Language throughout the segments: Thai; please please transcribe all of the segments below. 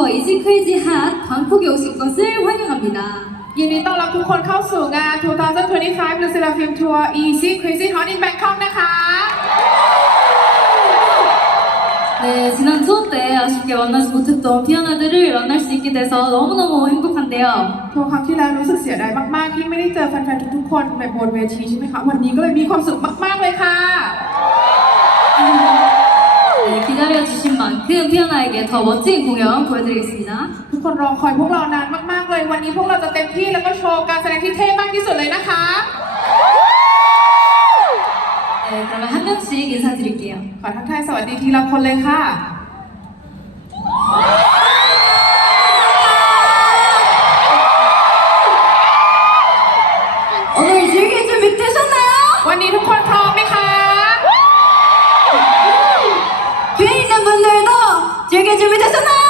2025 르세라핌 투어 이지 크레이지 핫 방콕에 오신 것을 환영합니다. ยินดีต้อนรับทุกคนเข้าสู่งาน 2025 The Seraphim Tour Easy Crazy Hot in Bangkok นะคะ 네, 지난 투어 때 아쉽게 만나지 못했던 피아나들을 만날 수 있게 돼서 너무너무 행복한데요. ทัวร์ครั้งที่แล้วรู้สึกเสียดายมาก ๆ ที่ไม่ได้เจอแฟน ๆ ทุก ๆ คนแบบบนเวทีใช่ไหมคะ วันนี้ก็เลยมีความสุขมาก ๆ เลยค่ะ 네, 기다려주신 만큼 피아나에게 더 멋진 공연 보여드리겠습니다. ทุกคนรอคอยพวกเรานานมาก ๆ เลย วันนี้พวกเราจะเต็มที่แล้วก็โชว์การแสดงที่เท่มากที่สุดเลยนะคะ 네, 그러면 한 명씩 인사드릴게요. ขอทักทายสวัสดีทีละคนเลยค่ะ じめ出さない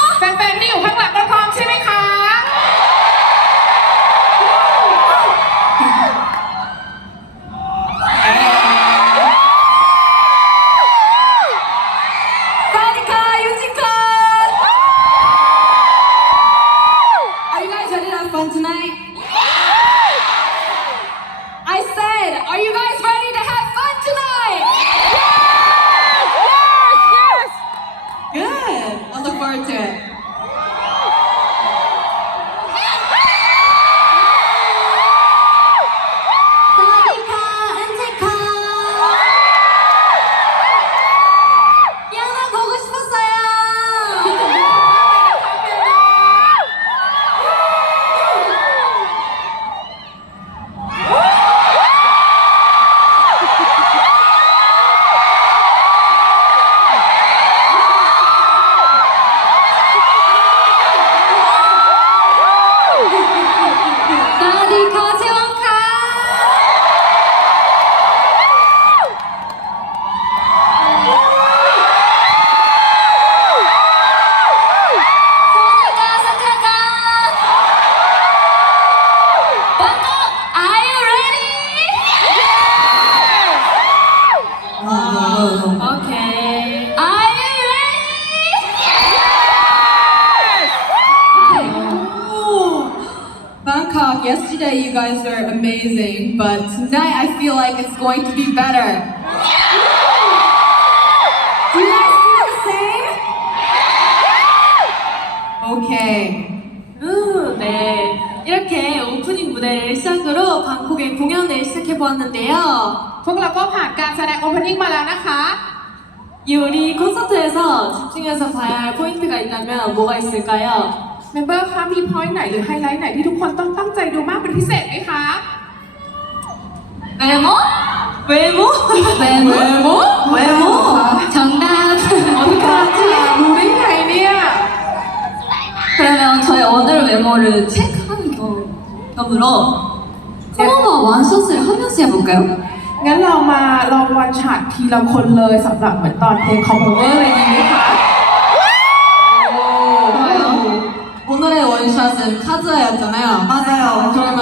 yesterday you guys were amazing, but tonight I feel like it's going to be better. Do you guys feel the same? Okay. 음, 네. 이렇게 오프닝 무대를 시작으로 방콕의 공연을 시작해 보았는데요. พวกเราก็ผ่านการแสดงโอเพนนิ่งมาแล้วนะคะ 이 우리 콘서트에서 집중해서 봐야 할 포인트가 있다면 뭐가 있을까요? เมมเบอร์คะมีพอยต์ไหนหรือไฮไลท์ไหนที่ทุกคนต้องตั้งใจดูมากเป็นพิเศษไหมคะ 외모? 외모? 외모? 외모? 외모? 정답. 어떻게 알았지? รู้ได้ไงเนี่ย 그러면 저의 오늘 외모를 체크하는 겸- 겸으로 코너와 원샷을 한 명씩 해볼까요? งั้นเรามาลองวันฉากทีละคนเลยสำหรับเหมือนตอนเพลงคอมโพเวอร์เลยดีไหมคะ ะ 원샷은 카즈아였잖아요. 맞아요. 그러면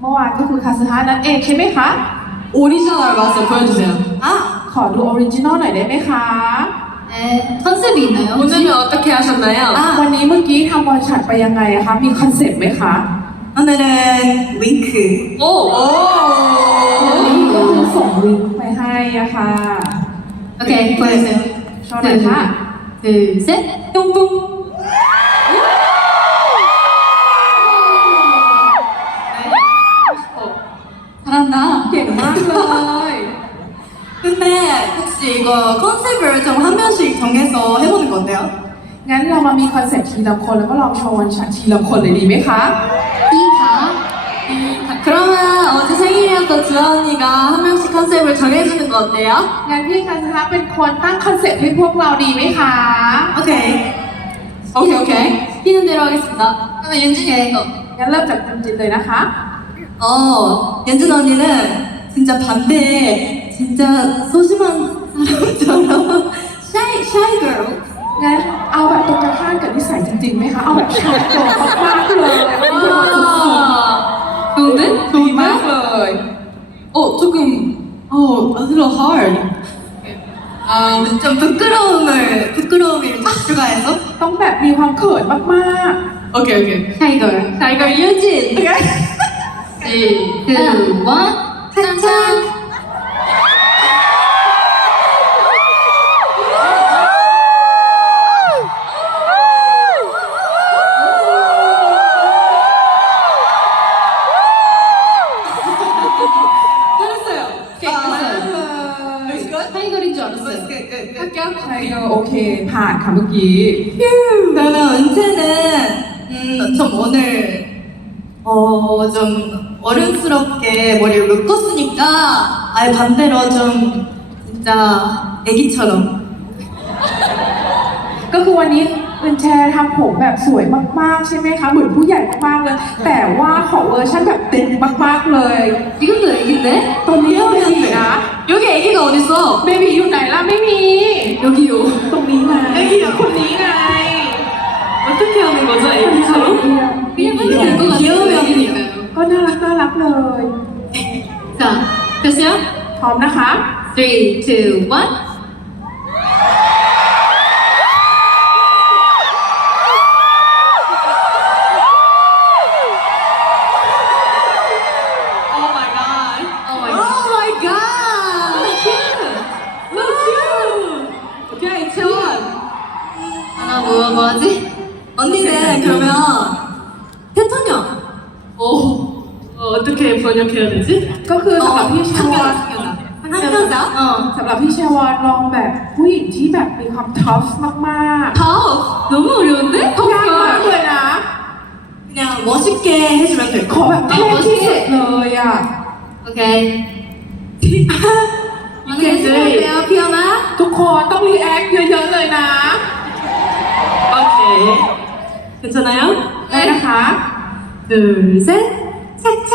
เมื่อวานก็คือคาซึฮะนั่นเองใช่ไหมคะ 오리지널 마스 보여주세요. อ่ะขอดูออริจินอลหน่อยได้ไหมคะ 네, 컨셉이 있나요? 오늘은 어떻게 하셨나요? วันนี้เมื่อกี้ทำวันฉากไปยังไงอะคะ มีคอนเซ็ปต์ไหมคะ 오늘은 윙크. 오! นี่ก็คือส่งลิงก์ไปให้อะค่ะ 오케이, 보여주세요. โชว์หน่อยค่ะ 둘, 셋, 뚱뚱. 혹시 이거 컨셉을 좀 한 명씩 정해서 해보는 거 어때요? งั้นเรามามีคอนเซ็ปต์ทีละคนแล้วก็ลองโชว์วันฉากทีละคนเลยดีไหมคะ 이카. 그러면 어제 생일이었던 주아 언니가 한 명씩 컨셉을 정해주는 거 어때요? งั้นพี่คาซึฮะเป็นคนตั้งคอนเซ็ปต์ให้พวกเราดีไหมคะ 오케이. 오케이, 오케이. 시키는 대로 하겠습니다. 그러면 윤진이 이거. งั้นเริ่มจากคุณจินเลยนะคะ 어, 연준 언니는 진짜 반대에 진짜 소심한 사람처럼 샤이, 샤이 girl. งั้นเอาแบบตรงกันข้ามกับนิสัยจริงๆไหมคะ เอาแบบชอบโกรธมากๆเลยวันนี้เป็นวันสุด 좋은데? ๆดีมากเลย 어, 조금, 어, a little hard. 아, 좀 부끄러움을, 부끄러움이 좀 추가해서 วยมาก Okay, okay. 타이거. Tiger Eugene. Okay. 3, 2, 1. 짠짠. 잘했어요. ค ผ่านค่ะเมื่อกี้ 그러면 은채는 음, 좀 오늘 어, 좀 어른스럽게 머리를 묶었으니까 아예 반대로 좀 진짜 애기처럼 ก็คือวันนี้เป็นแชร์ทำผมแบบสวยมากๆ ใช่ไหมคะ เหมือนผู้ใหญ่มากๆเลย แต่ว่าขอเวอร์ชันแบบเด็กมากๆเลย 지금도 애기인데? ตอนนี้เบบีนะ 여기 애기가 어딨어? เบบีอยู่ไหนล่ะไม่มี 여기요. ตรงนี้ไงคนนี้ไง 어떻게 하는 거죠 애기처럼? 그냥 하면 될것 같아요. 귀여우면 애기니까요. ก็น่ารักน่ารักเลย 자, 됐어요? พร้อมนะคะ 3, 2, 1. 어떻게 번역해야 되지? ก็คือสำหรับพี่ชาวา 한 여자. 어. สำหรับพี่ชาวานลองแบบผู้หญิงที่แบบมีความทัฟมาก 다우. 너무 어려운데? ๆยากมากเลยนะ 그냥 멋있게 해주면 될 ขอ 거. แบบเท่ที่สุดเลยอ่ะ 오케이. 해주세요 피어나. ทุกคนต้องรีแอคเยอะๆเลยนะ 오케이. 괜찮아요? ได้นะคะ 둘, 셋. 착착.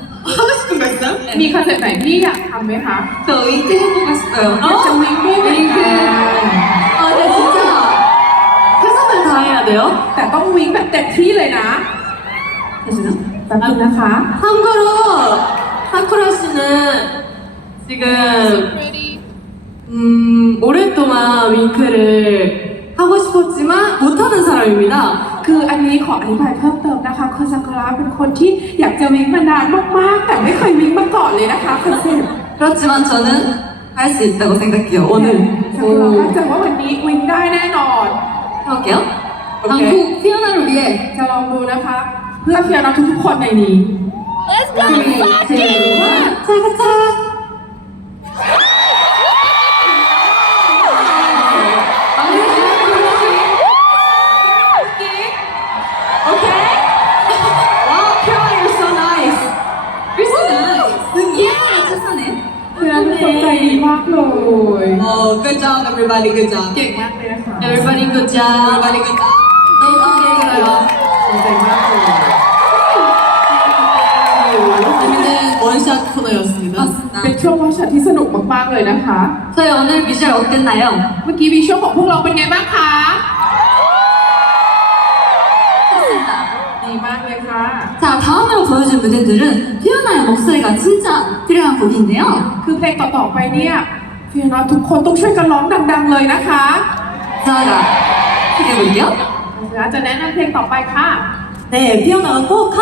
มีคอนเซ็ปต์ไหนที่อยากทำไหมคะ 저 윙크 해보고 싶어요. อยากจะวิ่งด้วยเหมือนกัน 아, 근데 진짜 최선을 다해야 돼요. แต่ต้องวิ่งแบบเต็มที่เลยนะ 잠시만요. แป๊บนึงนะคะ 참고로 사쿠라 씨는 지금 음, 오랫동안 윙크를 하고 싶었지만 못하는 사람입니다. คืออันนี้ขออธิบายเพิ่มเติมนะคะคือซากุระเป็นคนที่อยากจะวิ่งมานานมากๆ แต่ไม่เคยวิ่งมา 그렇지만 저는 할 수 있다고 생각해요. 오늘 ซากุระมั่นใจว่าวันนี้วิ่งได้แน่นอน 해볼게요. 오케이. 한국 피어나를 위해 จะลองดูนะคะ เพื่อเพียรเราทุกๆคนในนี้ Let's go! 차차차. good job, everybody. Good job. เก่งมากเลยนะคะ Everybody, good job. Everybody, good job. 너무 잘했어요. ดีใจมากเลย 재밌는 원샷 코너였습니다. เป็น 맞습니다. ช่วงวันช็อตที่สนุกมากๆเลยนะคะ 저희 오늘 미션 어땠나요? เมื่อกี้วิชวลของพวกเราเป็นไงบ้างคะ 좋습니다. ดีมากเลยค่ะ 자, 다음으로 보여줄 무대들은 피어나의 목소리가 진짜 필요한 곡인데요. คือเพลงต่อๆไปเนี่ยเ พียรเราทุกคนต้องช่วยกันร้องดัง ๆ เลยนะคะ 자가 소개해볼게요. เราจะแนะนำเพลงต่อไปค่ะ 네, 피어나가 꼭 한